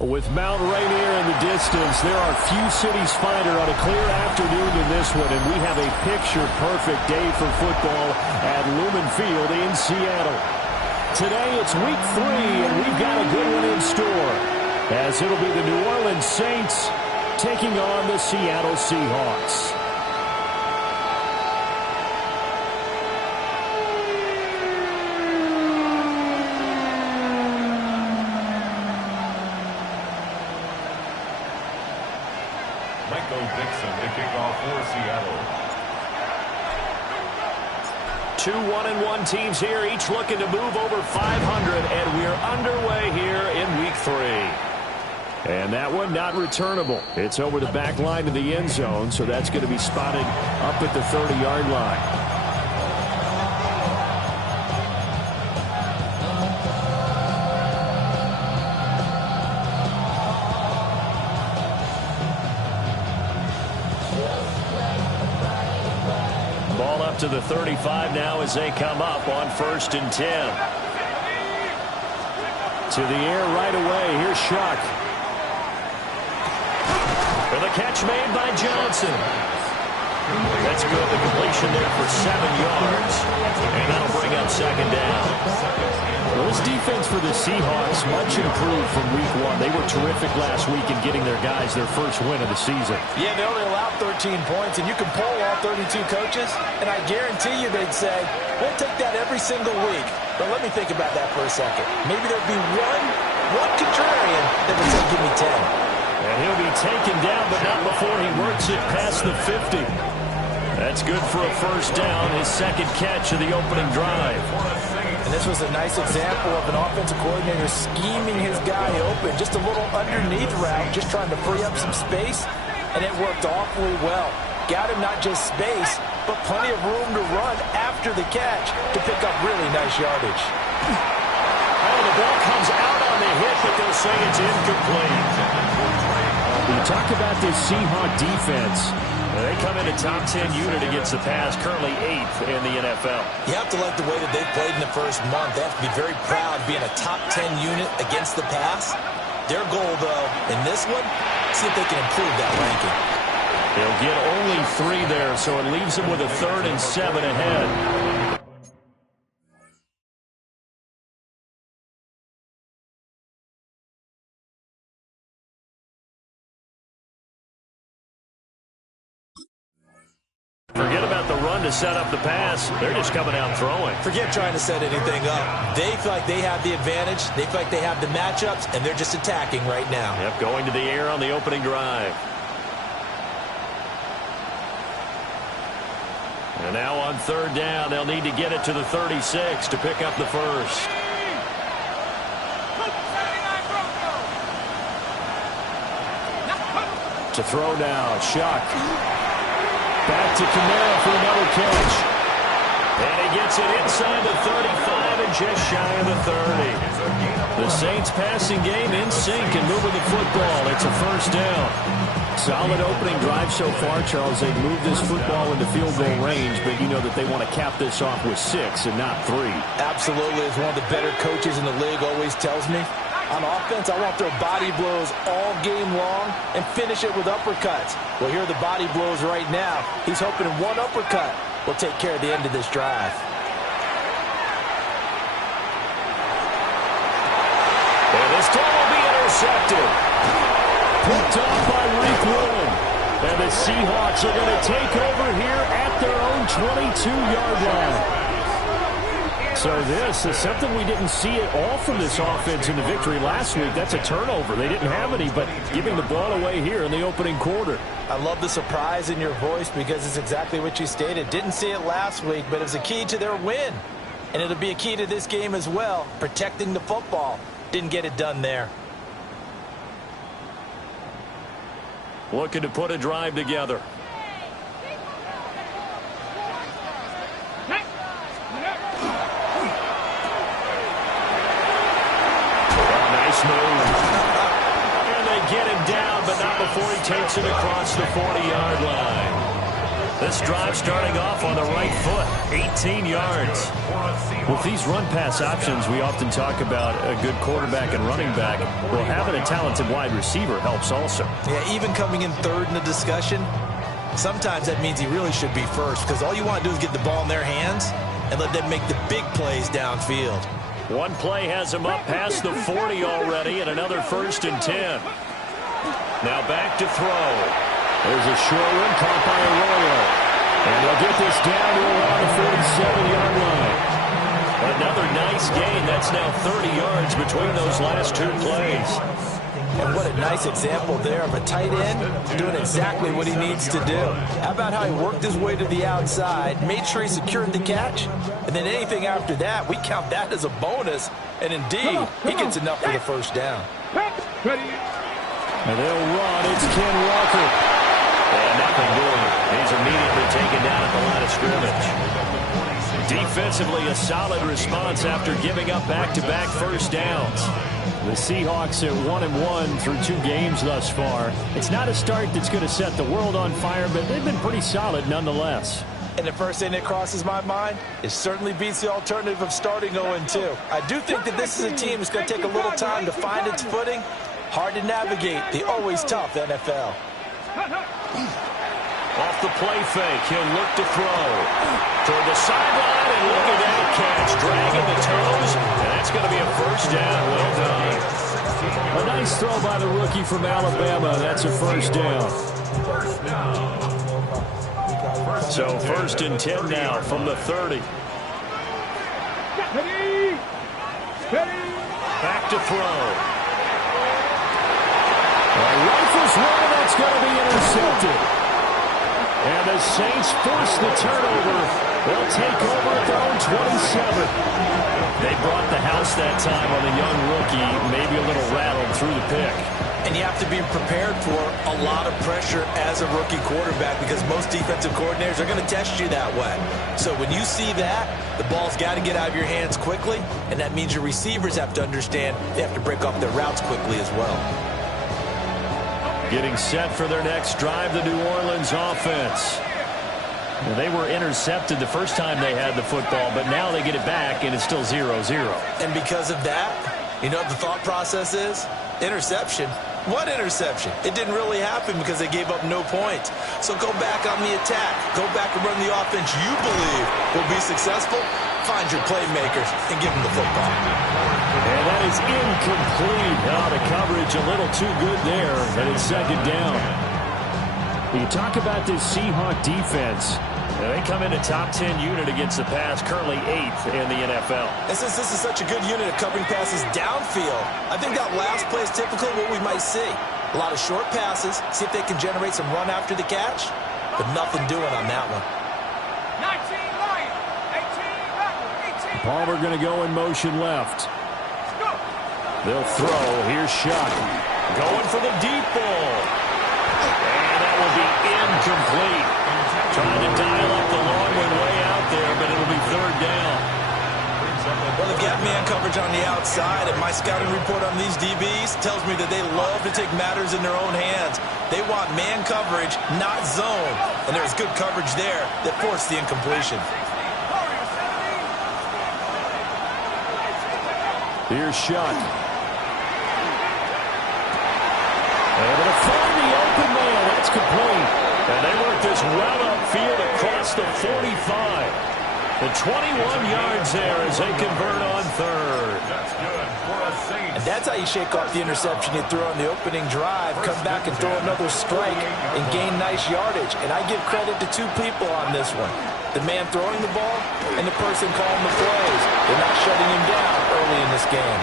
With Mount Rainier in the distance, there are few cities finer on a clear afternoon than this one, and we have a picture-perfect day for football at Lumen Field in Seattle. Today it's week 3, and we've got a good one in store, as it'll be the New Orleans Saints taking on the Seattle Seahawks. Dixon to kick off for Seattle. 2 1-1 teams here, each looking to move over 500, and we're underway here in week 3. And that one not returnable. It's over the back line of the end zone, so that's going to be spotted up at the 30-yard line. To the 35 now as they come up on 1st and 10. To the air right away. Here's Shuck. For the catch made by Johnson. That's good. The completion there for 7 yards. And that'll bring up 2nd down. Well, this defense for the Seahawks much improved from week 1. They were terrific last week in getting their guys their first win of the season. Yeah, they only allowed 13 points, and you can poll all 32 coaches, and I guarantee you they'd say, we'll take that every single week. But let me think about that for a second. Maybe there'd be one contrarian that would say, give me 10. And he'll be taken down, but not before he works it past the 50. That's good for a 1st down, his 2nd catch of the opening drive. And this was a nice example of an offensive coordinator scheming his guy open. Just a little underneath route, just trying to free up some space, and it worked awfully well. Got him not just space, but plenty of room to run after the catch to pick up really nice yardage. Oh, the ball comes out on the hit, but they'll say it's incomplete. You talk about this Seahawk defense. They come in a top 10 unit against the pass, currently 8th in the NFL. You have to like the way that they've played in the first month. They have to be very proud being a top 10 unit against the pass. Their goal, though, in this one, see if they can improve that ranking. They'll get only 3 there, so it leaves them with a 3rd and 7 ahead. Forget about the run to set up the pass. They're just coming out throwing. Forget trying to set anything up. They feel like they have the advantage. They feel like they have the matchups, and they're just attacking right now. Yep, going to the air on the opening drive. And now on 3rd down, they'll need to get it to the 36 to pick up the 1st. To throw now, Shuck. Back to Kamara for another catch. And he gets it inside the 35 and just shy of the 30. The Saints passing game in sync and moving the football. It's a 1st down. Solid opening drive so far, Charles. They've moved this football into field goal range, but you know that they want to cap this off with 6 and not 3. Absolutely. As one of the better coaches in the league always tells me, on offense, I want their body blows all game long and finish it with uppercuts. Well, here are the body blows right now. He's hoping one uppercut will take care of the end of this drive. And this time will be intercepted. Picked off by Rick Woolen. And the Seahawks are going to take over here at their own 22-yard line. So this is something we didn't see at all from this offense in the victory last week. That's a turnover. They didn't have any, but giving the ball away here in the opening quarter. I love the surprise in your voice because it's exactly what you stated. Didn't see it last week, but it was a key to their win. And it'll be a key to this game as well, protecting the football. Didn't get it done there. Looking to put a drive together. And they get him down, but not before he takes it across the 40-yard line. This drive starting off on the right foot, 18 yards. With these run-pass options, we often talk about a good quarterback and running back. Well, having a talented wide receiver helps also. Yeah, even coming in third in the discussion, sometimes that means he really should be first, because all you want to do is get the ball in their hands and let them make the big plays downfield. One play has him up past the 40 already, and another 1st and 10. Now back to throw. There's a short one caught by Arroyo. And they'll get this down to around the 47-yard line. Another nice gain. That's now 30 yards between those last 2 plays. And what a nice example there of a tight end doing exactly what he needs to do. How about how he worked his way to the outside, made sure he secured the catch, and then anything after that, we count that as a bonus. And indeed, he gets enough for the first down. And they'll run. It's Ken Walker. And nothing doing. He's immediately taken down at the line of scrimmage. Defensively, a solid response after giving up back-to-back first downs. The Seahawks are 1-1 through 2 games thus far. It's not a start that's going to set the world on fire, but they've been pretty solid nonetheless. And the first thing that crosses my mind, it certainly beats the alternative of starting 0-2. I do think that this is a team that's going to take a little time to find its footing. Hard to navigate the always tough NFL. Off the play fake, he'll look to throw. Toward the sideline, and look at that catch. Dragging the toes, and that's going to be a first down. Well done. A nice throw by the rookie from Alabama. That's a first down. So 1st and 10 now from the 30. Back to throw. Rifles one, that's going to be intercepted. And the Saints force the turnover. They'll take over at their own 27. They brought the house that time on the young rookie, maybe a little rattled through the pick. And you have to be prepared for a lot of pressure as a rookie quarterback, because most defensive coordinators are going to test you that way. So when you see that, the ball's got to get out of your hands quickly, and that means your receivers have to understand they have to break off their routes quickly as well. Getting set for their next drive, the New Orleans offense. Now, they were intercepted the first time they had the football, but now they get it back, and it's still 0-0. And because of that, you know what the thought process is? Interception. What interception? It didn't really happen because they gave up no points. So go back on the attack. Go back and run the offense you believe will be successful. Find your playmakers and give them the football. And that is incomplete. Oh, the coverage a little too good there, but it's 2nd down. You talk about this Seahawk defense. They come in a top 10 unit against the pass, currently 8th in the NFL. And since this is such a good unit of covering passes downfield, I think that last play is typically what we might see. A lot of short passes, see if they can generate some run after the catch, but nothing doing on that one. 19 Lions, 18 Palmer going to go in motion left. They'll throw. Here's Shuck. Going for the deep ball. And that will be incomplete. Trying to dial up the long one way out there, but it'll be 3rd down. Well, they've got man coverage on the outside, and my scouting report on these DBs tells me that they love to take matters in their own hands. They want man coverage, not zone. And there's good coverage there that forced the incompletion. Here's Shuck. Able to find the open man. That's complete. And they work this well upfield across the 45. The 21 yards there as they convert on 3rd. That's good for a Saints. And that's how you shake off the interception you threw on the opening drive, come back and throw another strike and gain nice yardage. And I give credit to 2 people on this one. The man throwing the ball and the person calling the plays. They're not shutting him down early in this game.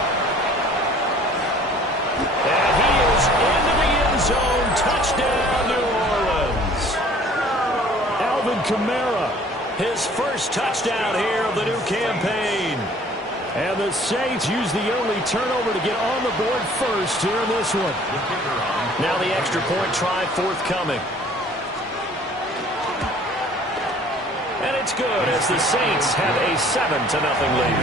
And he is into the end zone. Touchdown, New Orleans. Alvin Kamara, his first touchdown here of the new campaign. And the Saints use the only turnover to get on the board first here in this one. Now the extra point try forthcoming. And it's good as the Saints have a 7-0 lead.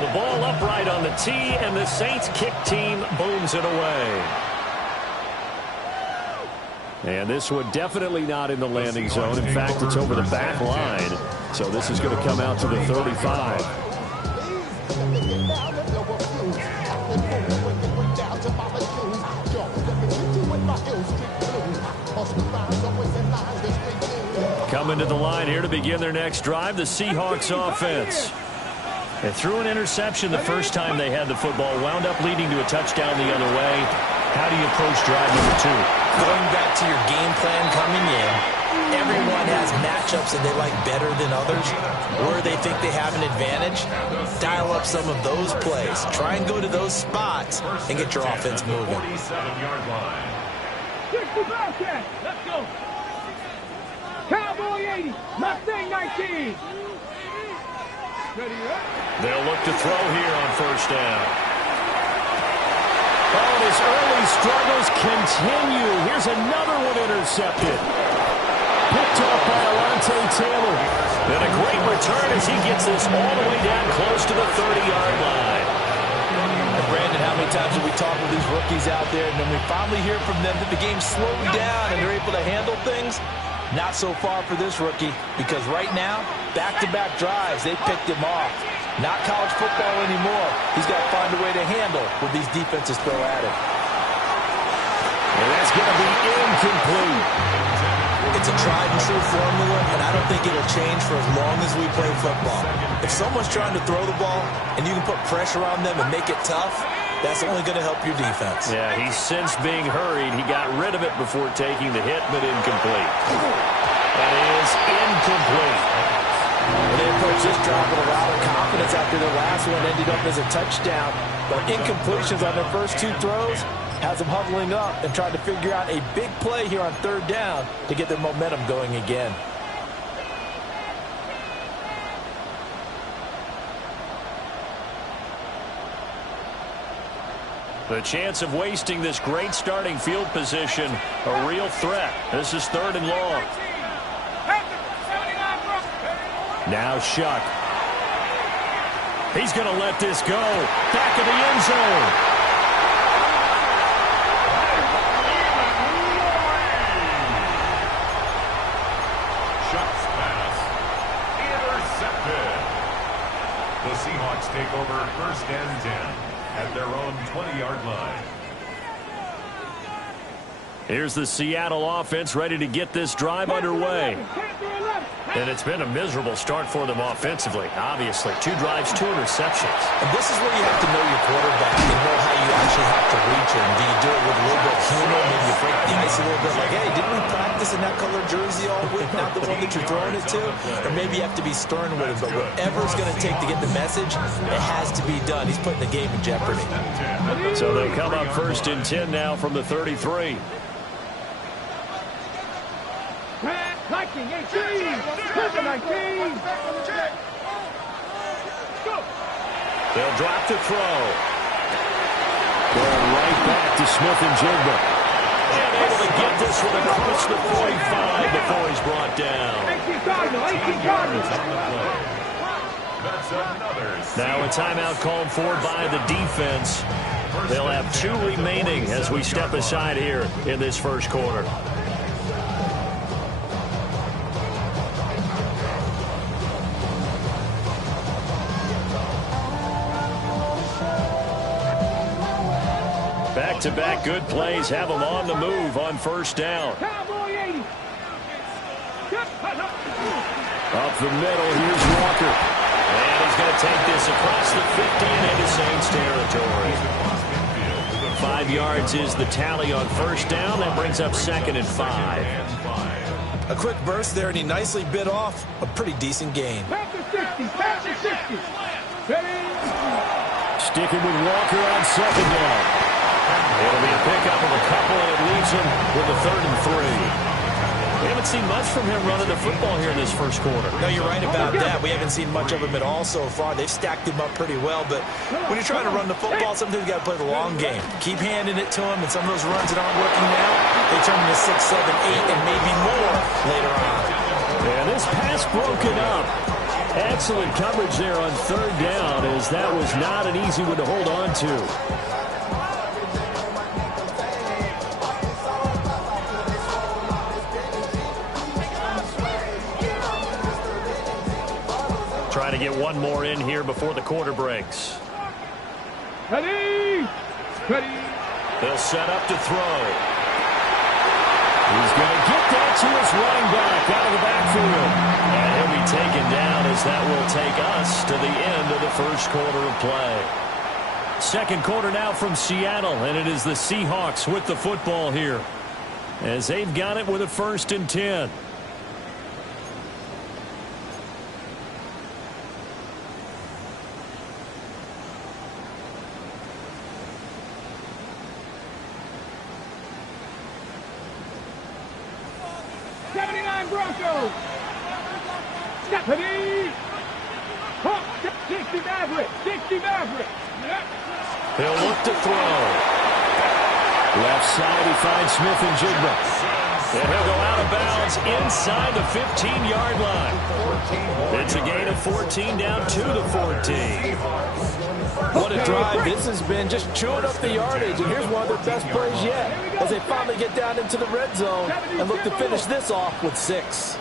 The ball upright on the the tee, and the Saints kick team booms it away. And this one definitely not in the landing zone. In fact, it's over the back line. So this is going to come out to the 35. Coming to the line here to begin their next drive, the Seahawks offense. They threw an interception the first time they had the football, wound up leading to a touchdown the other way. How do you approach drive number 2? Going back to your game plan coming in, everyone has matchups that they like better than others. Where they think they have an advantage, dial up some of those plays. Try and go to those spots and get your offense moving. 47-yard line. 60 Bobcat. Let's go. Cowboy 80. Mustang 19. Ready up. They'll look to throw here on first down. Oh, and his early struggles continue. Here's another one intercepted. Picked off by Alontae Taylor. And a great return as he gets this all the way down close to the 30-yard line. And Brandon, how many times have we talked with these rookies out there, and then we finally hear from them that the game slowed down and they're able to handle things? Not so far for this rookie, because right now, back-to-back drives, they picked him off. Not college football anymore. He's got to find a way to handle what these defenses throw at him. And that's going to be incomplete. It's a tried-and-true formula, and I don't think it'll change for as long as we play football. If someone's trying to throw the ball and you can put pressure on them and make it tough, that's only going to help your defense. Yeah, he's since being hurried. He got rid of it before taking the hit, but incomplete. That is incomplete. They approached this drive with a lot of confidence after their last one ended up as a touchdown. But incompletions on their first 2 throws has them huddling up and trying to figure out a big play here on third down to get their momentum going again. The chance of wasting this great starting field position, a real threat. This is 3rd and long. Now Shuck. He's going to let this go. Back of the end zone. Shuck's pass intercepted. The Seahawks take over 1st and 10 at their own 20-yard line. Here's the Seattle offense ready to get this drive underway. And it's been a miserable start for them offensively, obviously. 2 drives, 2 interceptions. And this is where you have to know your quarterback and know how you actually have to reach him. Do you do it with a little bit of humor? Maybe you break the ice a little bit like, hey, didn't we practice in that color jersey all week, not the one that you're throwing it to? Or maybe you have to be stern with him. But whatever it's going to take to get the message, it has to be done. He's putting the game in jeopardy. So they'll come up 1st and 10 now from the 33. Liking 18. 19. Go. They'll drop to throw. Going right back to Smith and Jigba. And able to get this one across the 45 before he's brought down. 18 Cardinal. 18 Cardinal. Now a timeout called for by the defense. They'll have 2 remaining as we step aside here in this first quarter. Back-to-back good plays have them on the move on first down. Cowboy 80. Up the middle, here's Walker. And he's going to take this across the 50 and into Saints territory. 5 yards is the tally on first down. That brings up 2nd and 5. A quick burst there, and he nicely bit off a pretty decent gain. Back to 60. Back to 60. Ready? Sticking with Walker on 2nd down. It'll be a pickup of a couple, and it leaves him with a 3rd and 3. We haven't seen much from him running the football here in this first quarter. No, you're right about that. We haven't seen much of him at all so far. They've stacked him up pretty well, but when you're trying to run the football, sometimes you got to play the long game. Keep handing it to him, and some of those runs that aren't working now, they turn into 6, 7, 8, and maybe more later on. And this pass broken up. Excellent coverage there on third down, as that was not an easy one to hold on to. Trying to get one more in here before the quarter breaks. Ready? Ready? They'll set up to throw. He's going to get that to his running back out of the backfield. And he'll be taken down, as that will take us to the end of the first quarter of play. Second quarter now from Seattle, and it is the Seahawks with the football here, as they've got it with a 1st and 10. Broncos. Snap. Ready? 60 Maverick. 60 Maverick. He'll look to throw. Left side, he finds Smith and Jigba. And he'll go out of bounds inside the 15-yard line. It's a gain of 14 down to the 14. What a drive this has been, just chewing up the yardage. And here's one of their best plays yet, as they finally get down into the red zone and look to finish this off with 6.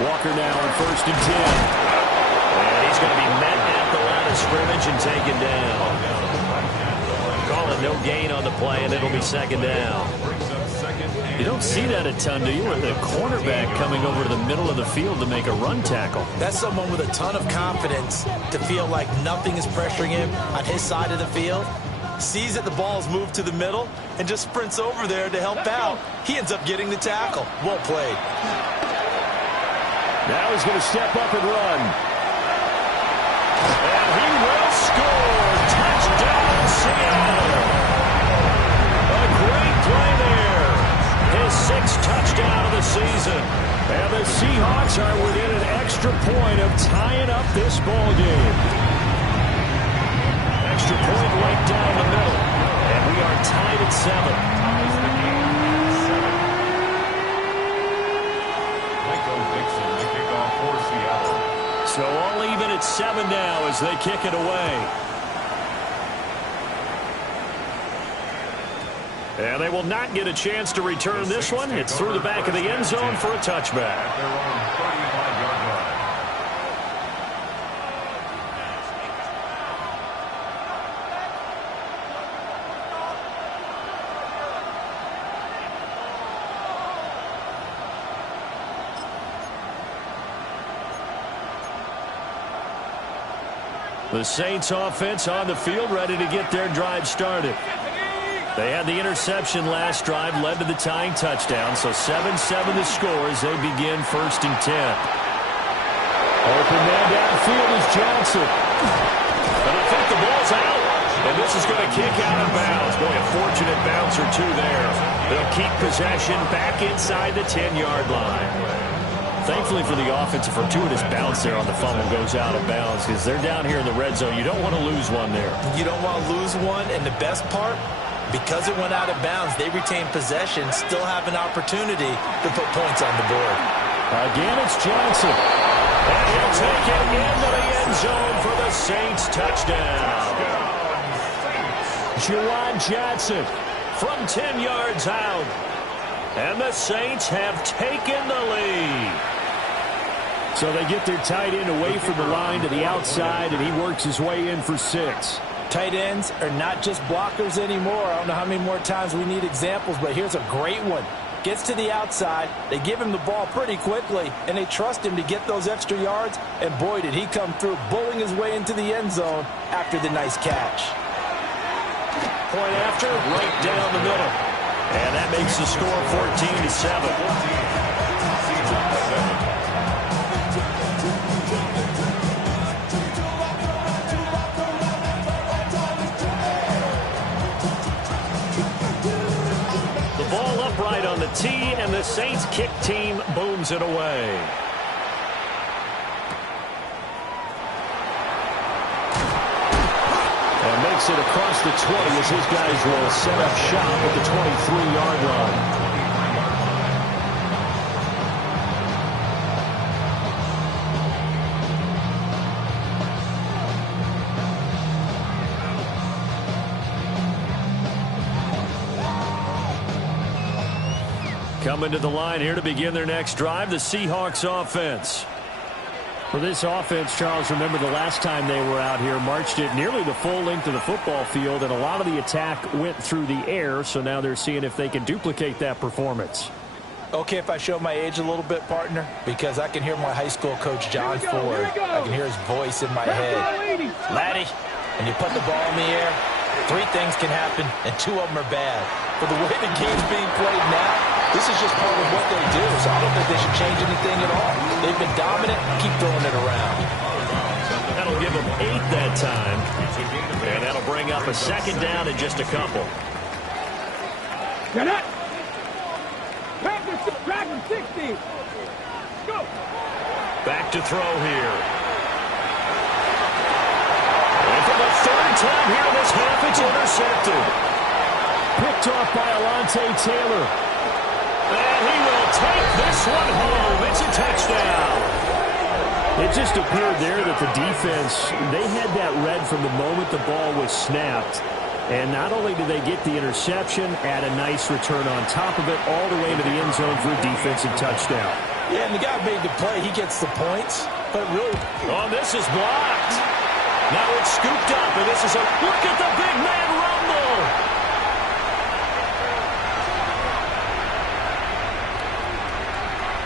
Walker now on 1st and 10. And he's going to be met at the line of scrimmage and taken down. Call it no gain on the play, and it'll be 2nd down. You don't see that a ton, do you? With a cornerback coming over to the middle of the field to make a run tackle. That's someone with a ton of confidence to feel like nothing is pressuring him on his side of the field. Sees that the ball is moved to the middle and just sprints over there to help out. He ends up getting the tackle. Well played. Now he's going to step up and run. And he will score. Touchdown, Seattle. A great play there. His 6th touchdown of the season. And the Seahawks are within an extra point of tying up this ball game. Extra point right down the middle. And we are tied at 7. So all even at 7 now as they kick it away. And they will not get a chance to return this one. It's through the back of the end zone for a touchback. The Saints offense on the field, ready to get their drive started. They had the interception last drive, led to the tying touchdown. So 7-7 the score as they begin 1st and 10. Open man downfield is Johnson. And I think the ball's out. And this is going to kick out of bounds. Boy, a fortunate bounce or two there. They'll keep possession back inside the 10-yard line. Thankfully for the offense, a fortuitous bounce there on the fumble goes out of bounds, because they're down here in the red zone. You don't want to lose one there. You don't want to lose one, and the best part, because it went out of bounds, they retain possession, still have an opportunity to put points on the board. Again, it's Johnson. And he'll take it into the end zone for the Saints touchdown. Juwan Johnson from 10 yards out. And the Saints have taken the lead. So they get their tight end away from the line to the outside, and he works his way in for 6. Tight ends are not just blockers anymore. I don't know how many more times we need examples, but here's a great one. Gets to the outside, they give him the ball pretty quickly, and they trust him to get those extra yards, and boy, did he come through, bowling his way into the end zone after the nice catch. Point after, right down the middle. And that makes the score 14-7. Upright on the tee, and the Saints kick team booms it away. And makes it across the 20 as his guys will set up shop at the 23-yard line. Coming to the line here to begin their next drive, the Seahawks offense. For this offense, Charles, remember the last time they were out here, marched it nearly the full length of the football field, and a lot of the attack went through the air, so now they're seeing if they can duplicate that performance. Okay, if I show my age a little bit, partner, because I can hear my high school coach, John Ford. I can hear his voice in my head. Laddie, when you put the ball in the air, 3 things can happen, and 2 of them are bad. But the way the game's being played now, this is just part of what they do, so I don't think they should change anything at all. They've been dominant. Keep throwing it around. That'll give them 8 that time, and that'll bring up a second down in just a couple. Get it! Back to 60. Go! Back to throw here. And for the 3rd time here in this half, it's intercepted. Picked off by Alontae Taylor. And he will take this one home. It's a touchdown. It just appeared there that the defense, they had that read from the moment the ball was snapped. And not only did they get the interception, add a nice return on top of it, all the way into the end zone for a defensive touchdown. Yeah, and the guy made the play. He gets the points. But really... Oh, this is blocked. Now it's scooped up, and this is a... Look at the big man rumble.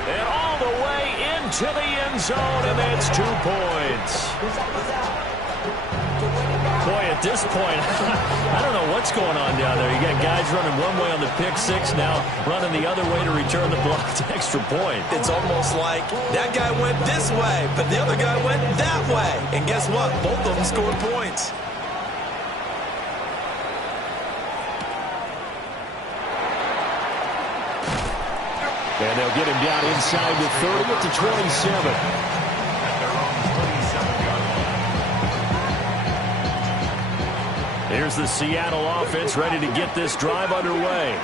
And all the way into the end zone, and that's 2 points. Boy, at this point, I don't know what's going on down there. You got guys running one way on the pick six, now running the other way to return the blocked extra point. It's almost like that guy went this way, but the other guy went that way. And guess what? Both of them scored points. And they'll get him down inside the 30 at the 27. Here's the Seattle offense ready to get this drive underway.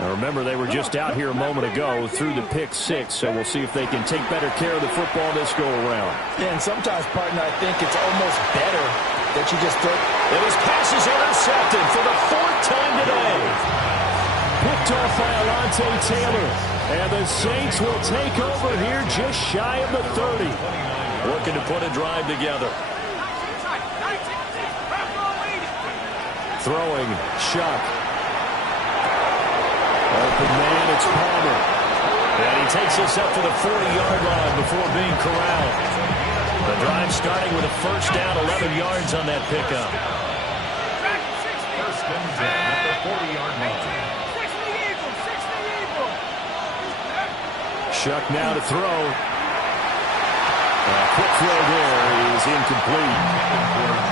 Now remember, they were just out here a moment ago through the pick six, so we'll see if they can take better care of the football this go-around. Yeah, and sometimes, partner, I think it's almost better that you just throw. And his pass is intercepted for the 4th time today. Picked off by Alontae Taylor. And the Saints will take over here just shy of the 30. Looking to put a drive together. Throwing, Shuck. Open man, it's Palmer. And he takes us up to the 40-yard line before being corralled. The drive starting with a first down, 11 yards on that pickup. First and 10 at the 40-yard line. Shuck now to throw. Quick throw there is incomplete.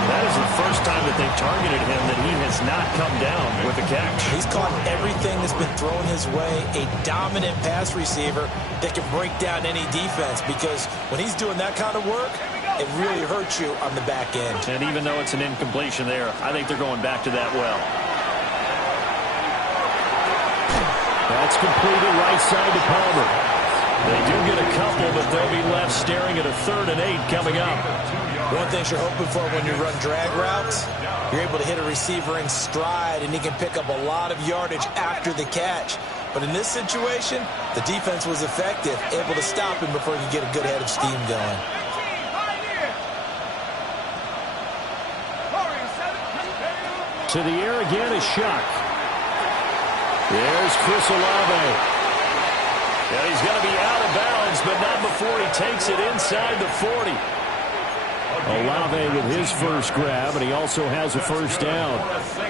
That is the first time that they've targeted him that he has not come down with the catch. He's caught everything that's been thrown his way. A dominant pass receiver that can break down any defense, because when he's doing that kind of work, it really hurts you on the back end. And even though it's an incompletion there, I think they're going back to that well. That's completed right side to Palmer. They do get a couple, but they'll be left staring at a 3rd and 8 coming up. One thing you're hoping for when you run drag routes, you're able to hit a receiver in stride, and he can pick up a lot of yardage after the catch. But in this situation, the defense was effective, able to stop him before he could get a good head of steam going. To the air again is Shuck. There's Chris Olave. Yeah, he's going to be out of bounds, but not before he takes it inside the 40. Olave with his first grab, and he also has a first down. First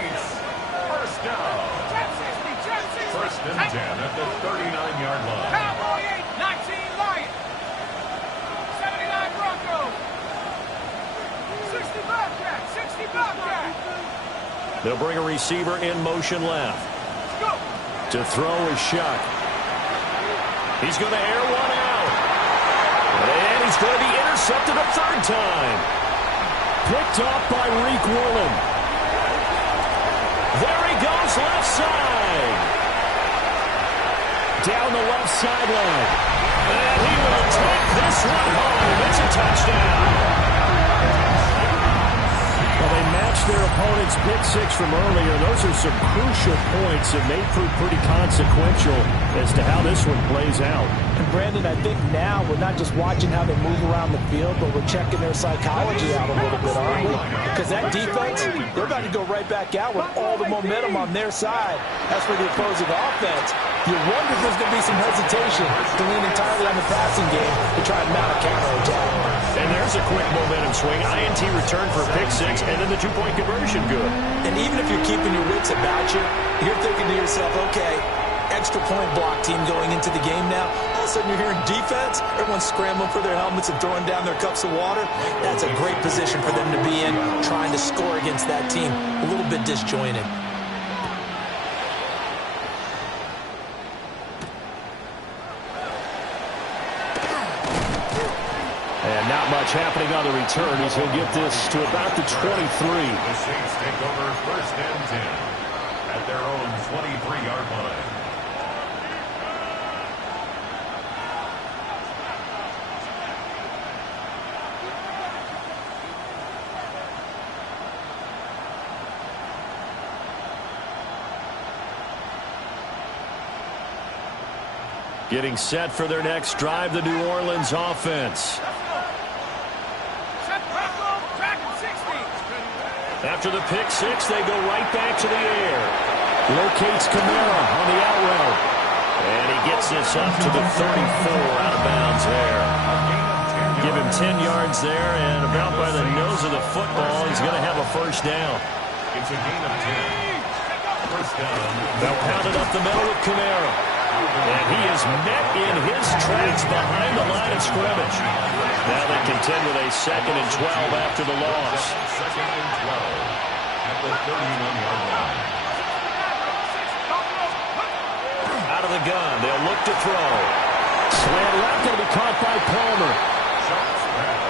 down. First and 10 at the 39-yard line. Cowboy 8, 19 Lions. 79 Broncos. 60 Bobcat, 60 Bobcat. They'll bring a receiver in motion left. Go. To throw is Shuck. He's going to air one out. And he's going to be intercepted a 3rd time. Picked off by Reek Woolen. There he goes, left side. Down the left sideline. And he will take this one home. It's a touchdown. Well, they matched forced their opponent's pick six from earlier. Those are some crucial points that may prove pretty consequential as to how this one plays out. And Brandon, I think now we're not just watching how they move around the field, but we're checking their psychology out a little bit, aren't we? Because that defense, they're about to go right back out with all the momentum on their side. As for the opposing offense, you wonder if there's going to be some hesitation to lean entirely on the passing game to try and mount a counterattack. And there's a quick momentum swing. INT return for a pick six, and then the two-point conversion good. And even if you're keeping your wits about you, you're thinking to yourself, okay, extra point block team going into the game now. All of a sudden you're hearing defense. Everyone's scrambling for their helmets and throwing down their cups of water. That's a great position for them to be in, trying to score against that team. A little bit disjointed. And not much happening on the return as he'll get this to about the 23. The Saints take over first and 10 at their own 23-yard line. Getting set for their next drive, the New Orleans offense. After the pick six, they go right back to the air. Locates Kamara on the out route. And he gets this up to the 34 out of bounds there. Give him 10 yards there, and about by the nose of the football, he's going to have a first down. It's a gain of 10. First down. They'll pound it up the middle with Kamara. And he is met in his tracks behind the line of scrimmage. Now they contend with a 2nd and 12 after the loss. 2nd and 12 at the 31-yard line. Out of the gun, they'll look to throw. Slant left, going to be caught by Palmer.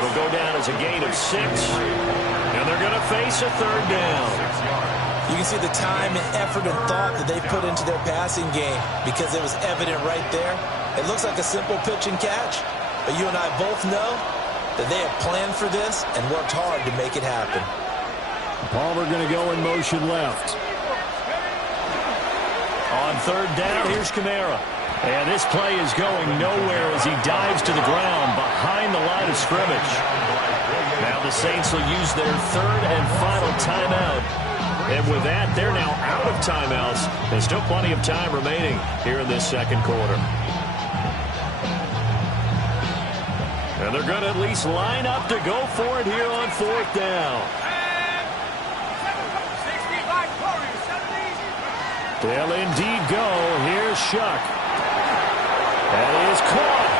Will go down as a gain of 6. And they're going to face a 3rd down. 6 yards. You can see the time and effort and thought that they put into their passing game because it was evident right there. It looks like a simple pitch and catch, but you and I both know that they have planned for this and worked hard to make it happen. Palmer going to go in motion left. On 3rd down, here's Kamara. And this play is going nowhere as he dives to the ground behind the line of scrimmage. Now the Saints will use their 3rd and final timeout. And with that, they're now out of timeouts. There's still plenty of time remaining here in this 2nd quarter. And they're going to at least line up to go for it here on 4th down. They'll indeed go. Here's Shuck. That is caught.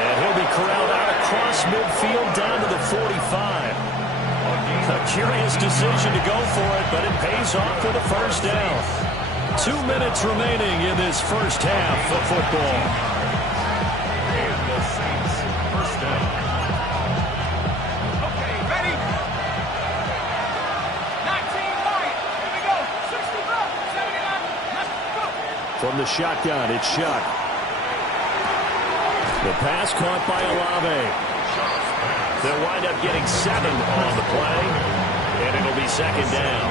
And he'll be corralled out across midfield down to the 45. A curious decision to go for it, but it pays off for the first down. 2 minutes remaining in this first half of football. And the Saints first down. Okay, ready? 19 right. Here we go. 60 79. Let's go. From the shotgun, it's Shuck. The pass caught by Olave. They'll wind up getting 7 on the play, and it'll be 2nd down.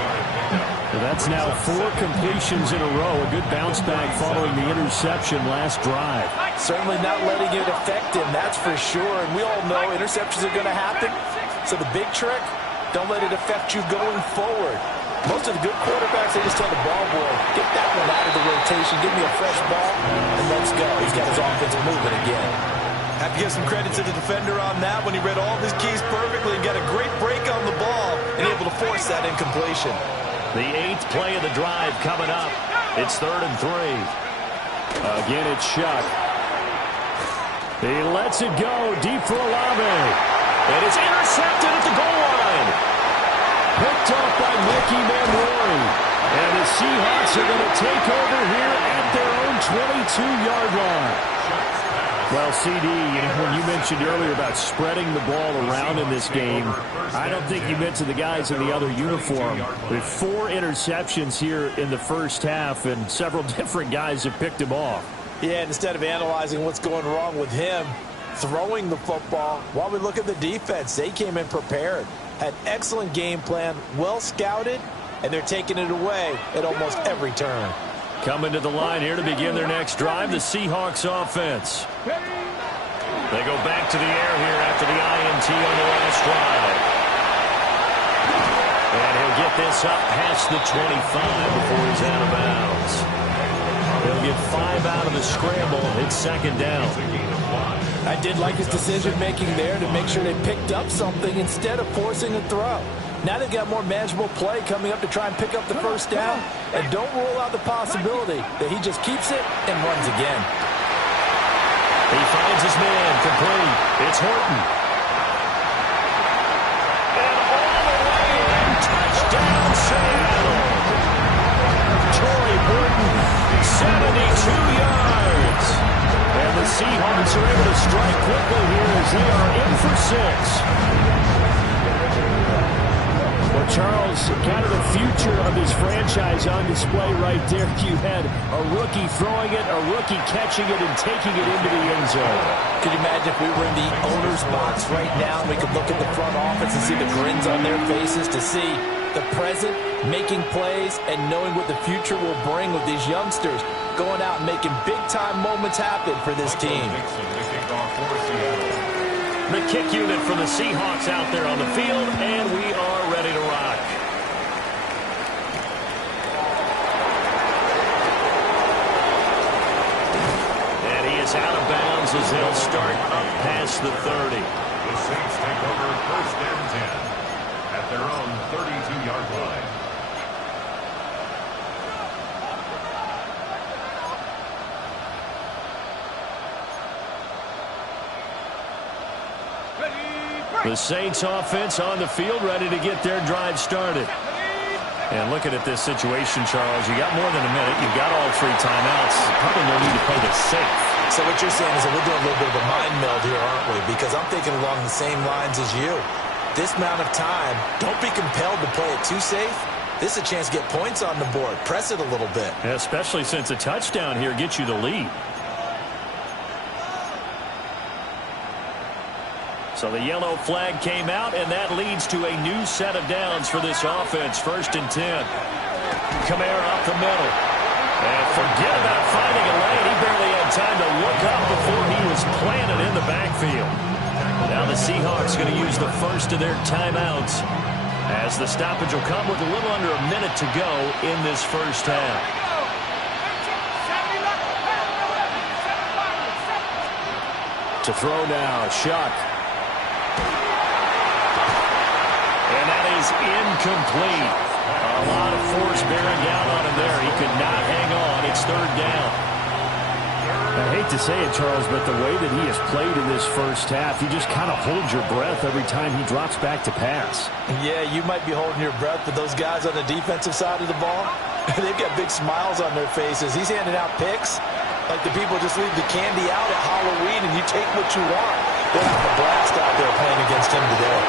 Well, that's now 4 completions in a row. A good bounce back following the interception last drive. Certainly not letting it affect him, that's for sure. And we all know interceptions are going to happen. So the big trick, don't let it affect you going forward. Most of the good quarterbacks, they just tell the ball boy, get that one out of the rotation, give me a fresh ball, and let's go. He's got his offense moving again. Have to give some credit to the defender on that when he read all of his keys perfectly and got a great break on the ball and able to force that incompletion. The 8th play of the drive coming up. It's 3rd and 3. Again, it's Shuck. He lets it go deep for Olave. And it's intercepted at the goal line. Picked off by Mickey Manwari. And the Seahawks are going to take over here at their own 22-yard line. Well, CD, when you mentioned earlier about spreading the ball around in this game, I don't think you meant to the guys in the other uniform. With 4 interceptions here in the first half, and several different guys have picked him off. Yeah, and instead of analyzing what's going wrong with him, throwing the football, while we look at the defense, they came in prepared. An excellent game plan, well scouted, and they're taking it away at almost every turn. Coming to the line here to begin their next drive, the Seahawks offense. They go back to the air here after the INT on the last drive. And he'll get this up past the 25 before he's out of bounds. He'll get 5 out of the scramble. It's second down. I did like his decision-making there to make sure they picked up something instead of forcing a throw. Now they've got more manageable play coming up to try and pick up the first down. And don't rule out the possibility that he just keeps it and runs again. He finds his man complete. It's Horton. And all the way in, touchdown Seattle. Torrey Horton, 72 yards. And the Seahawks are able to strike quickly here as they are in for 6. Well, Charles, kind of the future of this franchise on display right there. You had a rookie throwing it, a rookie catching it, and taking it into the end zone. Could you imagine if we were in the owner's box right now and we could look at the front office and see the grins on their faces to see the present, making plays, and knowing what the future will bring with these youngsters going out and making big-time moments happen for this team. The kick unit for the Seahawks out there on the field, and we are ready to rock. And he is out of bounds as they'll start up past the 30. The Saints take over first and 10 at their own 32-yard line. The Saints offense on the field ready to get their drive started. And looking at this situation, Charles, you got more than a minute. You've got all 3 timeouts. Probably no need to play this safe. So what you're saying is that we're doing a little bit of a mind meld here, aren't we? Because I'm thinking along the same lines as you. This amount of time, don't be compelled to play it too safe. This is a chance to get points on the board. Press it a little bit. Yeah, especially since a touchdown here gets you the lead. So the yellow flag came out, and that leads to a new set of downs for this offense. First and 10. Kamara up the middle. And forget about finding a lane. He barely had time to look up before he was planted in the backfield. Now the Seahawks going to use the first of their timeouts as the stoppage will come with a little under a minute to go in this first half. To throw now, Shuck. And that is incomplete. A lot of force bearing down on him there. He could not hang on. It's third down. I hate to say it, Charles, but the way that he has played in this first half, you just kind of hold your breath every time he drops back to pass. Yeah, you might be holding your breath, but those guys on the defensive side of the ball, they've got big smiles on their faces. He's handing out picks like the people just leave the candy out at Halloween and you take what you want. They'll have a blast out there playing against him today.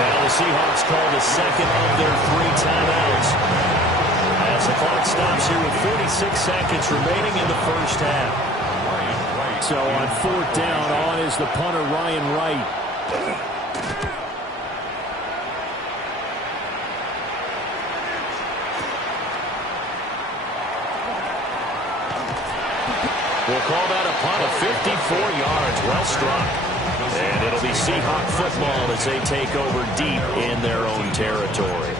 Now the Seahawks call the second of their 3 timeouts as the clock stops here with 46 seconds remaining in the first half. So on 4th down, on is the punter, Ryan Wright. We'll call that a punt of 54 yards. Well struck. And it'll be Seahawk football as they take over deep in their own territory.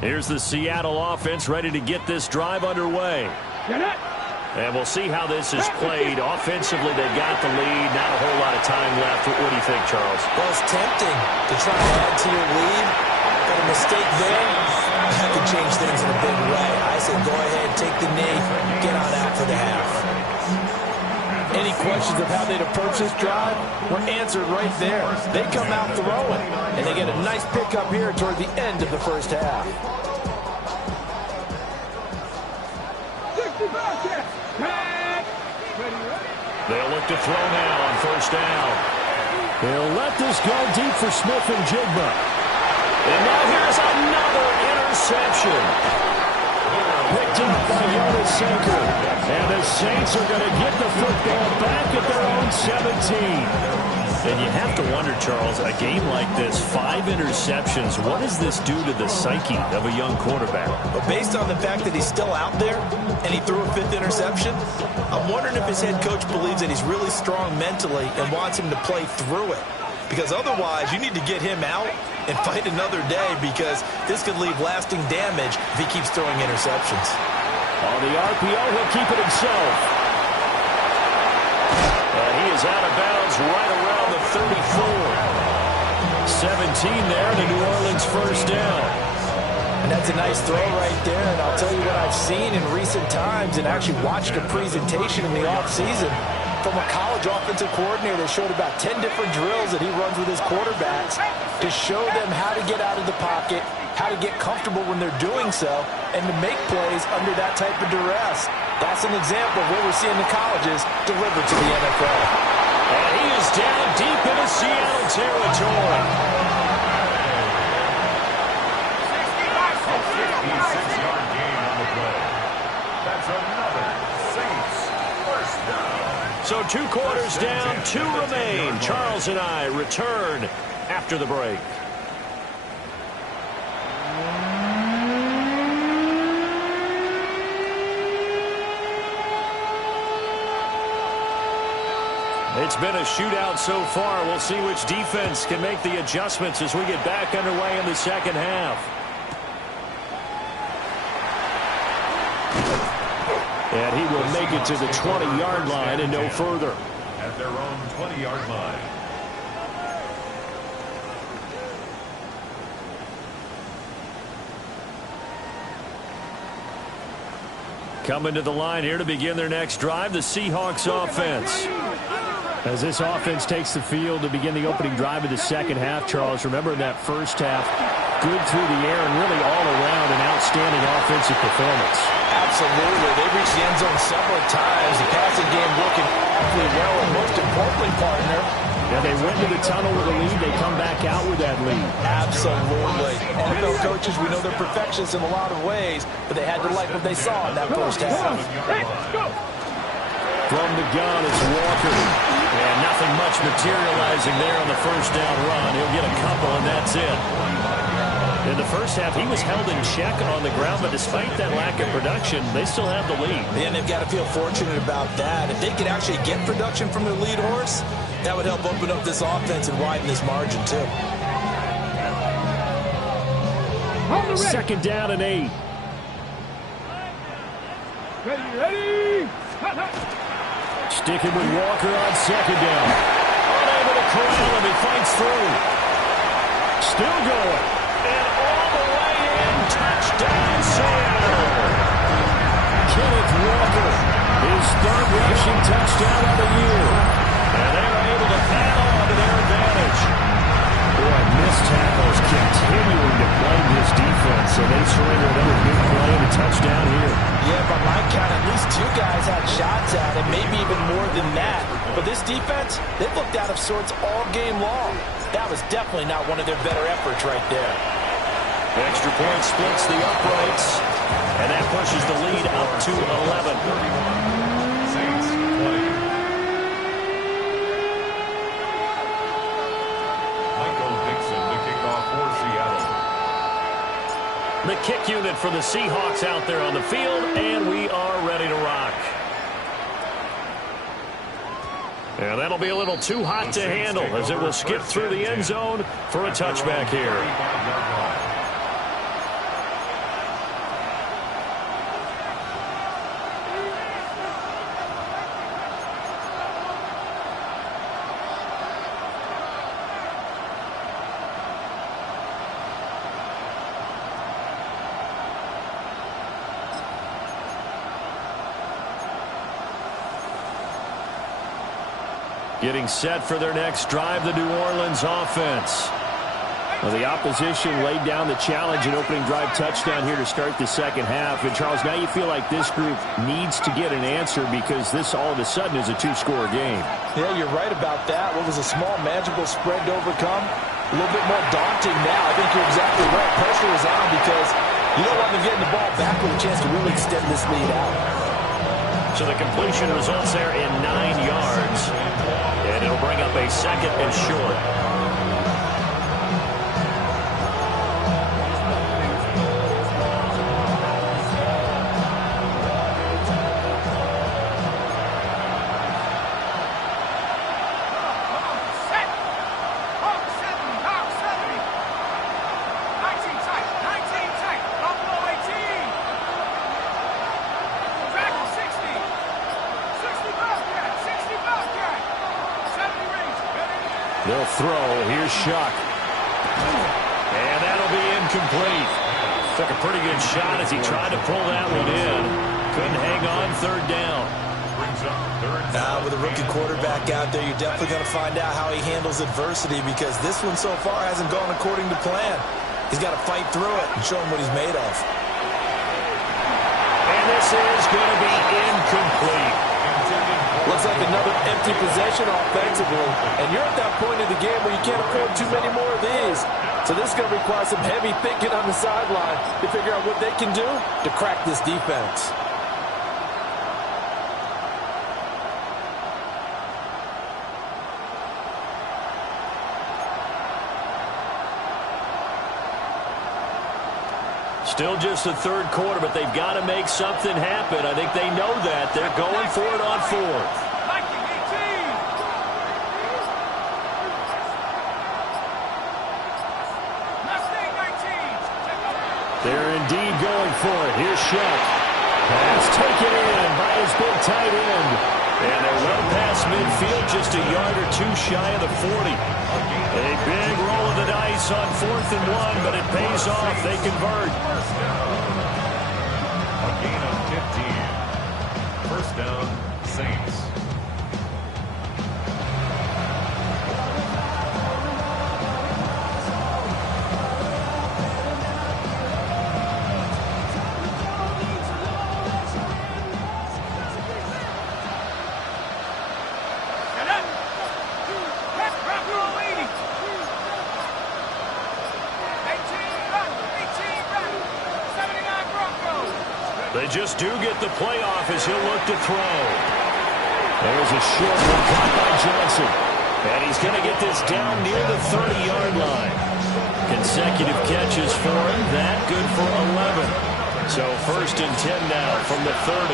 Here's the Seattle offense ready to get this drive underway. And we'll see how this is played. Offensively, they've got the lead. Not a whole lot of time left. What do you think, Charles? Well, it's tempting to try to add to your lead, but a mistake there, that could change things in a big way. I said go ahead, take the knee, get on out for the half. Any questions of how they'd approach this drive were answered right there. They come out throwing, and they get a nice pickup here toward the end of the first half. They'll look to throw now on first down. They'll let this go deep for Smith and Jigba. And now here's another interception. Picked stopped by Jonas Sanker. And the Saints are going to get the football back at their own 17. And you have to wonder, Charles, a game like this, 5 interceptions, what does this do to the psyche of a young quarterback? But based on the fact that he's still out there and he threw a 5th interception, I'm wondering if his head coach believes that he's really strong mentally and wants him to play through it. Because otherwise, you need to get him out and fight another day, because this could leave lasting damage if he keeps throwing interceptions. On the RPO, he'll keep it himself. And he is out of bounds right around the 34. 17 there, the New Orleans first down. And that's a nice throw right there. And I'll tell you what I've seen in recent times, and actually watched a presentation in the offseason from a college offensive coordinator that showed about 10 different drills that he runs with his quarterbacks to show them how to get out of the pocket, how to get comfortable when they're doing so, and to make plays under that type of duress. That's an example of what we're seeing in colleges delivered to the NFL. And he is down deep into Seattle territory. 56-yard gain on the play. That's another Saints first down. So 2 quarters down, 2 remain. Charles and I return after the break. It's been a shootout so far. We'll see which defense can make the adjustments as we get back underway in the second half. And he will make it to the 20-yard line and no further. At their own 20-yard line. Coming to the line here to begin their next drive, the Seahawks offense. As this offense takes the field to begin the opening drive of the second half, Charles, remember in that first half, good through the air and really all around an outstanding offensive performance. Absolutely. They reached the end zone several times. The passing game working awfully well, and most importantly, partner, Yeah, they went to the tunnel with a lead. They come back out with that lead. absolutely. NFL coaches, we know they're perfectionists in a lot of ways, but they had to like what they saw in that first half. From the gun, it's Walker. And nothing much materializing there on the first down run. He'll get a couple, and that's it. In the first half, he was held in check on the ground, but despite that lack of production, they still have the lead. And they've got to feel fortunate about that. If they could actually get production from their lead horse, that would help open up this offense and widen this margin, too. Second down and 8. Ready. Sticking with Walker on second down. Unable to corral him. He fights through. Still going. And all the way in. Touchdown, Seattle. Kenneth Walker, his 3rd rushing touchdown of the year. And they're able to pad on to their advantage. Boy, missed tackles continuing to plague this defense, so they surrender another big play and a touchdown here. Yeah, by my count, at least 2 guys had shots at it, maybe even more than that. But this defense, they looked out of sorts all game long. That was definitely not one of their better efforts right there. Extra point splits the uprights, and that pushes the lead up to 11. Saints 20. Michael Dixon to kick off for Seattle. The kick unit for the Seahawks out there on the field, and we are ready to rock. And that'll be a little too hot to handle as it will skip through the end zone for a touchback here. Getting set for their next drive, the New Orleans offense. Well, the opposition laid down the challenge and opening drive touchdown here to start the second half. And, Charles, now you feel like this group needs to get an answer because this all of a sudden is a 2-score game. Yeah, you're right about that. What was a small, manageable spread to overcome? A little bit more daunting now. I think you're exactly right. Pressure is on because You don't want them getting the ball back with a chance to really extend this lead out. So the completion results there in 9 yards. And it'll bring up a second and short. They'll throw. Here's Shuck. And that'll be incomplete. Took a pretty good shot as he tried to pull that one in. Couldn't hang on third down. With a rookie quarterback out there, you're definitely going to find out how he handles adversity, because this one so far hasn't gone according to plan. He's got to fight through it and show him what he's made of. And this is going to be incomplete. Looks like another empty possession offensively. And you're at that point in the game where you can't afford too many more of these. So this is going to require some heavy thinking on the sideline to figure out what they can do to crack this defense. Still just the third quarter, but they've got to make something happen. I think they know that. They're going for it on fourth. They're indeed going for it. Here's Shuck. Pass taken in by his big tight end. And they're well past midfield, just a yard or two shy of the 40. A big roll of the dice on 4th and 1, but it pays off. They convert. A gain of 15. First down, Saints. They just do get the playoff as he'll look to throw. There's a short one caught by Johnson. And he's going to get this down near the 30-yard line. Consecutive catches for him. That good for 11. So 1st and 10 now from the 30.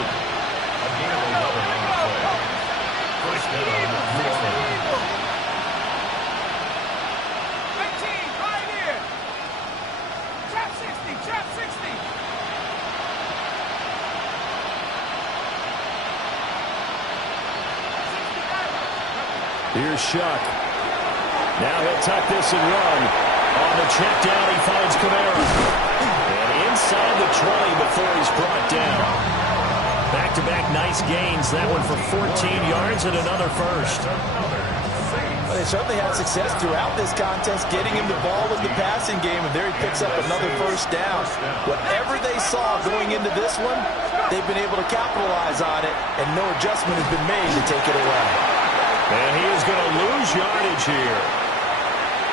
First down, 15, right here. Trap 60, trap 60. Here's Shuck. Now he'll tuck this and run. On the check down, he finds Kamara. And inside the 20 before he's brought down. Back-to-back nice gains. That one for 14 yards and another first. Well, they certainly had success throughout this contest, getting him the ball in the passing game, and there he picks up another first down. Whatever they saw going into this one, they've been able to capitalize on it, and no adjustment has been made to take it away. And he is going to lose yardage here.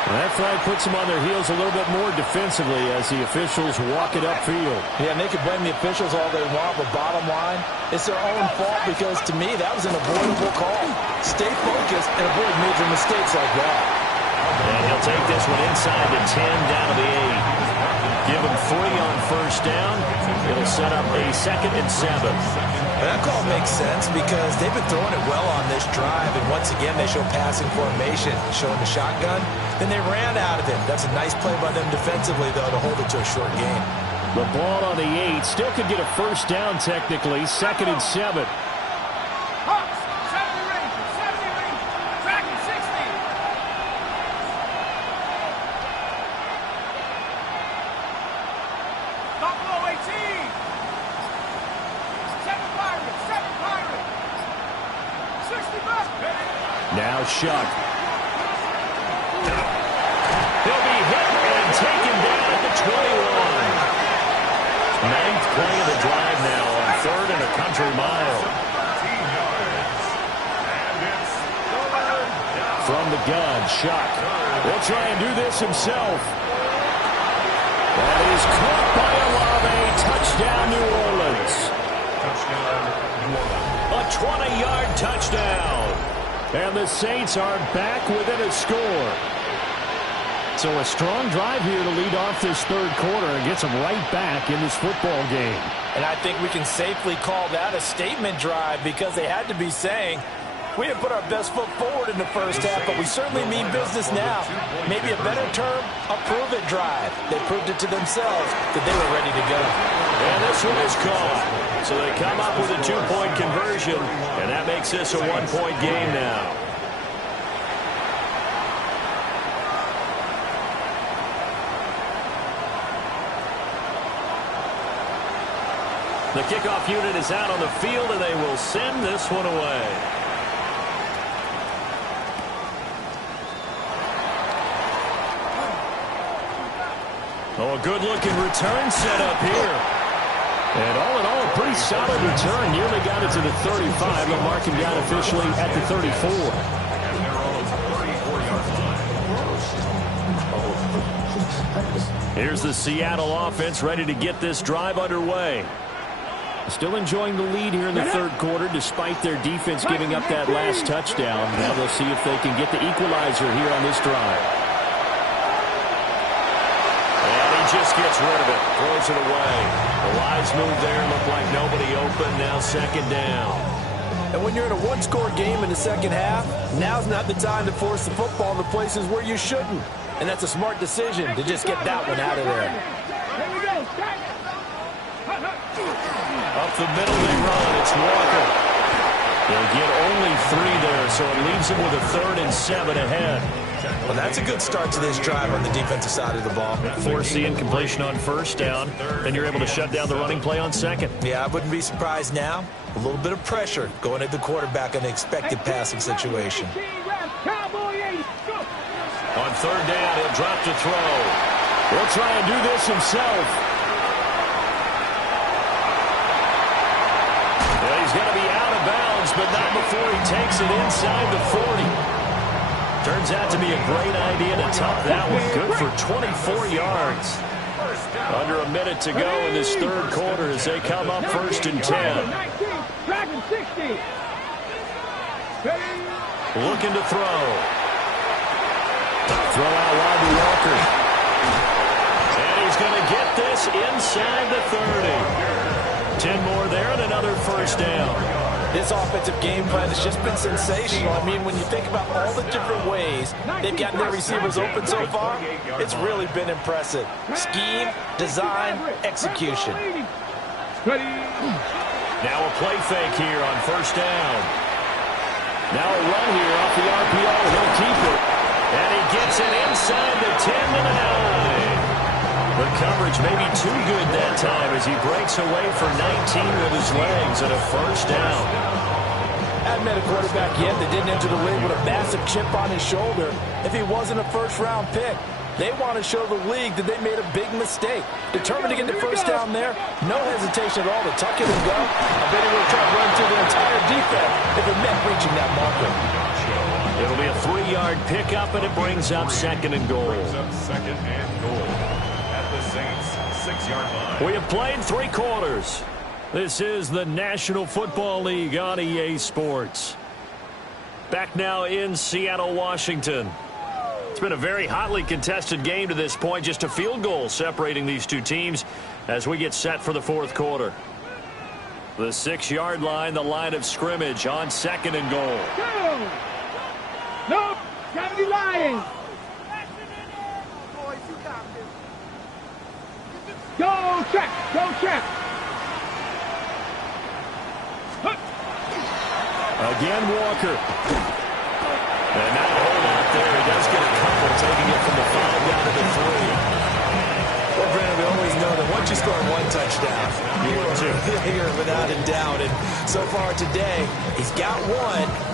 And that flag puts them on their heels a little bit more defensively as the officials walk it upfield. Yeah, and they can blame the officials all they want, but bottom line, it's their own fault, because to me, that was an avoidable call. Stay focused and avoid major mistakes like that. And he'll take this one inside the 10 down to the 8. Give him 3 on first down. It'll set up a 2nd and 7. And that call makes sense because they've been throwing it well on this drive, and once again they show passing formation, showing the shotgun. Then they ran out of it. That's a nice play by them defensively, though, to hold it to a short gain. The ball on the 8 still could get a first down technically. 2nd and 7. Hawks, 70 range, tracking 60. Buffalo 18. 7 Pirates. 60 bucks. Now Shuck. He'll be hit and taken down at the 21. 9th play of the drive now on 3rd and a country mile. From the gun, Shuck will try and do this himself. That is caught by Olave. 20-yard touchdown. And the Saints are back within a score. So a strong drive here to lead off this third quarter and gets them right back in this football game. And I think we can safely call that a statement drive because they had to be saying, we have put our best foot forward in the first half, but we certainly mean business now. Maybe a better term, a prove-it drive. They proved it to themselves that they were ready to go. And this one is caught. So they come up with a two-point conversion, and that makes this a one-point game now. The kickoff unit is out on the field, and they will send this one away. Oh, a good-looking return set up here. And all in all, a pretty solid return. Nearly got it to the 35. They'll mark him down officially at the 34. Here's the Seattle offense ready to get this drive underway. Still enjoying the lead here in the third quarter despite their defense giving up that last touchdown. Now they'll see if they can get the equalizer here on this drive. Just gets rid of it, throws it away. The wise move there, looked like nobody open, now second down. And when you're in a one-score game in the second half, now's not the time to force the football into places where you shouldn't. And that's a smart decision to just get that one out of there. Up the middle they run, it's Walker. They'll get only 3 there, so it leaves them with a 3rd and 7 ahead. Well, that's a good start to this drive on the defensive side of the ball. Force the incompletion on first down, and you're able to shut down the running play on second. Yeah, I wouldn't be surprised now. A little bit of pressure going at the quarterback in an expected passing situation. On third down, he'll drop to throw. He'll try and do this himself. Well, he's going to be out of bounds, but not before he takes it inside the 40. Turns out to be a great idea to top that one. Good for 24 yards. Under a minute to go in this third quarter as they come up 1st and 10. Looking to throw. Throw out wide to Walker. And he's going to get this inside the 30. 10 more there and another first down. This offensive game plan has just been sensational. I mean, when you think about all the different ways they've gotten their receivers open so far, it's really been impressive. Scheme, design, execution. Now a play fake here on first down. Now a run here off the RPO. He'll keep it. And he gets it inside the 10 to the 9. The coverage may be too good that time as he breaks away for 19 with his legs and a first down. Hadn't met a quarterback yet that didn't enter the league with a massive chip on his shoulder if he wasn't a first-round pick. They want to show the league that they made a big mistake. Determined to get the first down there, no hesitation at all to tuck it and go. I bet he would try to run through the entire defense if it meant reaching that marker. It'll be a 3-yard pickup, and it brings up 2nd and goal. Second and goal at the Saints 6-yard line. We have played 3 quarters. This is the National Football League on EA Sports. Back now in Seattle, Washington. It's been a very hotly contested game to this point. Just a field goal separating these two teams as we get set for the 4th quarter. The 6-yard line, the line of scrimmage on 2nd and goal. Go! Nope! Gotta be lying! Go check! Go check! Again, Walker. And not a hold out there. He does get a couple, taking it from the 5 down to the 3. Well, Brandon, we always know that once you score 1 touchdown, you're without a doubt. And so far today, he's got 1,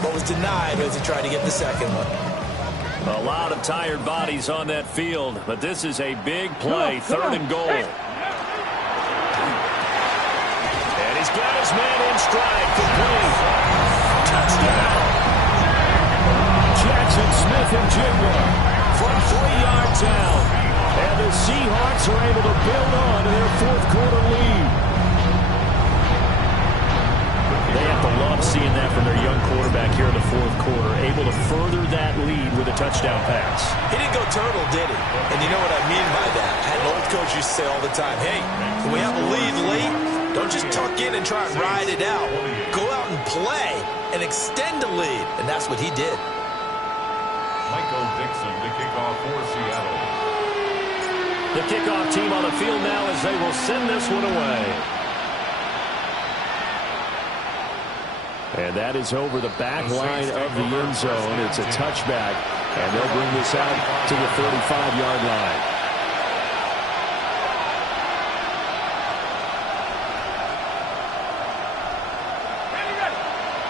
but was denied as he tried to get the second one. A lot of tired bodies on that field, but this is a big play, 3rd and goal. And he's got his man in stride, complete. Touchdown! Jackson Smith-Njigba from 3 yards out. And the Seahawks are able to build on to their 4th quarter lead. They have to love seeing that from their young quarterback here in the fourth quarter, able to further that lead with a touchdown pass. He didn't go turtle, did he? And you know what I mean by that. I had an old coach used to say all the time, hey, when we have a lead late, don't just tuck in and try and ride it out. Go out and play and extend the lead. And that's what he did. Michael Dixon to kick off for Seattle. The kickoff team on the field now as they will send this one away. And that is over the back line of the end zone. It's a touchback, and they'll bring this out to the 35-yard line.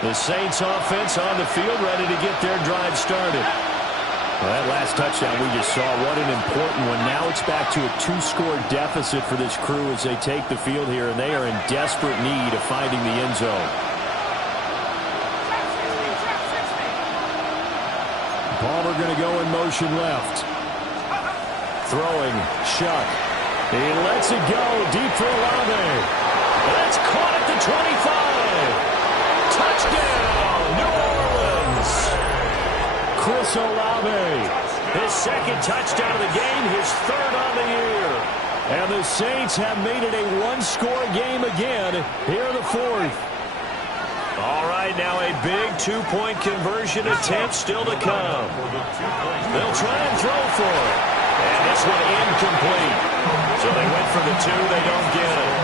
The Saints offense on the field, ready to get their drive started. Well, that last touchdown we just saw, what an important one. Now it's back to a 2-score deficit for this crew as they take the field here, and they are in desperate need of finding the end zone. Palmer going to go in motion left. Throwing, Shuck. He lets it go deep for Olave. That's caught at the 25. Touchdown, New Orleans. Chris Olave, his second touchdown of the game, his third on the year. And the Saints have made it a 1-score game again here in the fourth. All right, now a big 2-point conversion attempt still to come. They'll try and throw for it. And this one incomplete. So they went for the 2, they don't get it.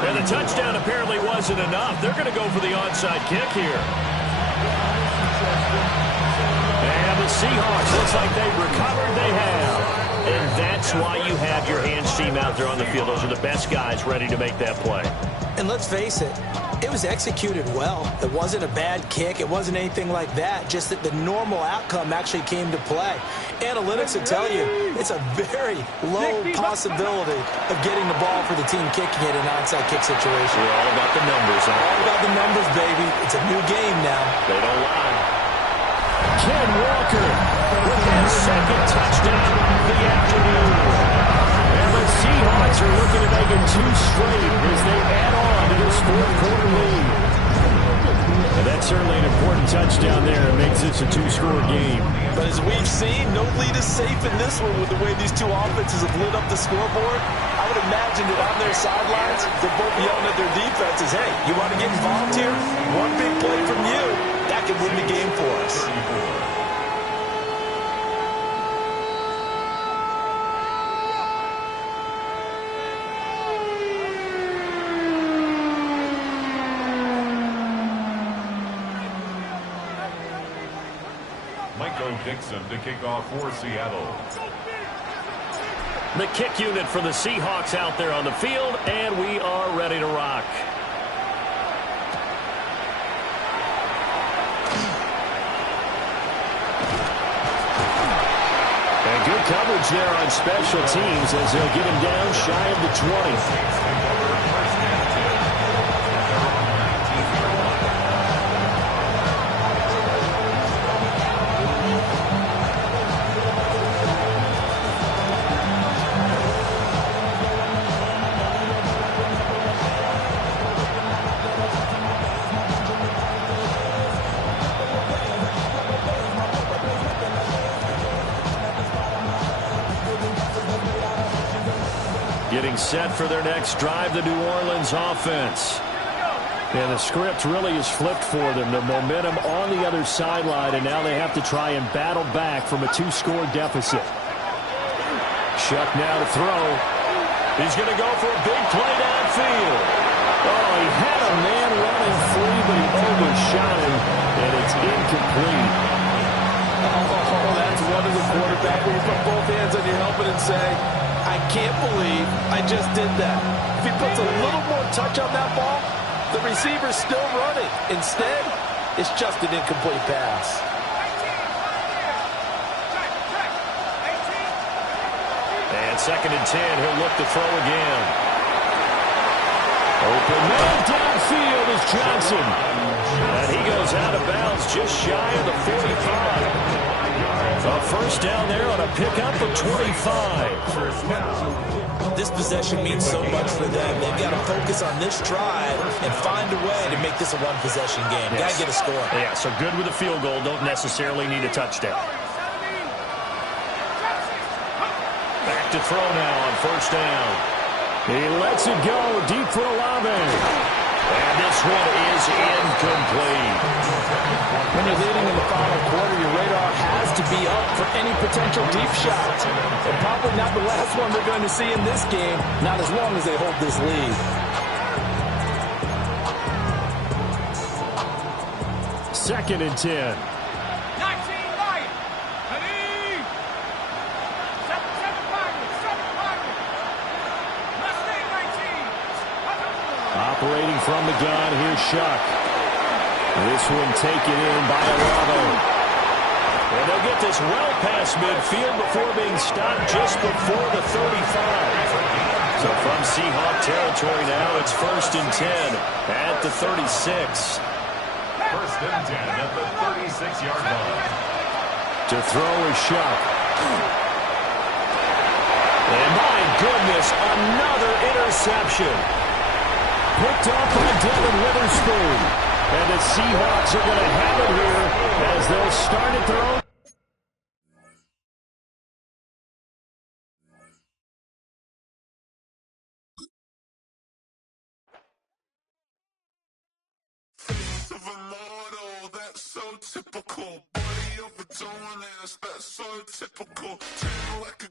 And the touchdown apparently wasn't enough. They're going to go for the onside kick here. And the Seahawks, looks like they've recovered. They have. And that's why you have your hands team out there on the field. Those are the best guys ready to make that play. And let's face it, it was executed well. It wasn't a bad kick. It wasn't anything like that. Just that the normal outcome actually came to play. Analytics will tell you it's a very low possibility of getting the ball for the team kicking it in an onside kick situation. We're all about the numbers, huh? All about the numbers, baby. It's a new game now. They don't lie. Ken Walker with his second touchdown of the afternoon. And the Seahawks are looking to make it 2 straight as they add on to this fourth-quarter lead. And that's certainly an important touchdown there. It makes this a 2-score game. But as we've seen, no lead is safe in this one with the way these two offenses have lit up the scoreboard. I would imagine that on their sidelines, they're both yelling at their defenses, hey, you want to get involved here? One big play from you, that could win the game for us. Michael Dixon to kick off for Seattle. The kick unit for the Seahawks out there on the field, and we are ready to rock. And good coverage there on special teams as they'll get him down shy of the 20. Getting set for their next drive, the New Orleans offense. And the script really is flipped for them. The momentum on the other sideline, and now they have to try and battle back from a 2-score deficit. Shuck now to throw. He's going to go for a big play downfield. Oh, he had a man running free, but he overshot him, and it's incomplete. Oh, that's one as a quarterback when you put both hands on your helmet and say, I can't believe I just did that. If he puts a little more touch on that ball, the receiver's still running. Instead, it's just an incomplete pass. And 2nd and 10, he'll look to throw again. Open man downfield is Johnson. And he goes out of bounds just shy of the 45. A first down there on a pickup of 25. First down. This possession means so much for them. They've got to focus on this drive and find a way to make this a one-possession game. Got to get a score. Yeah, so good with a field goal. Don't necessarily need a touchdown. Back to throw now on first down. He lets it go deep for Olave. And this one is incomplete. When you're leading in the final quarter, your radar has to be up for any potential deep shots. And probably not the last one they're going to see in this game, not as long as they hold this lead. Second and 10. 19 right. Ready. 7 Byron. Mustang 19. Operating from the gun, here's Shuck. This one taken in by Olave. And they'll get this well past midfield before being stopped just before the 35. So from Seahawk territory now, it's first and 10 at the 36. First and 10 at the 36-yard line. To throw is Shuck. And my goodness, another interception. Picked up by Devin Witherspoon. And the Seahawks are going to have it here as they'll start at their own. Of a model, that's so typical. Body of a dominance, that's so typical. Tail like a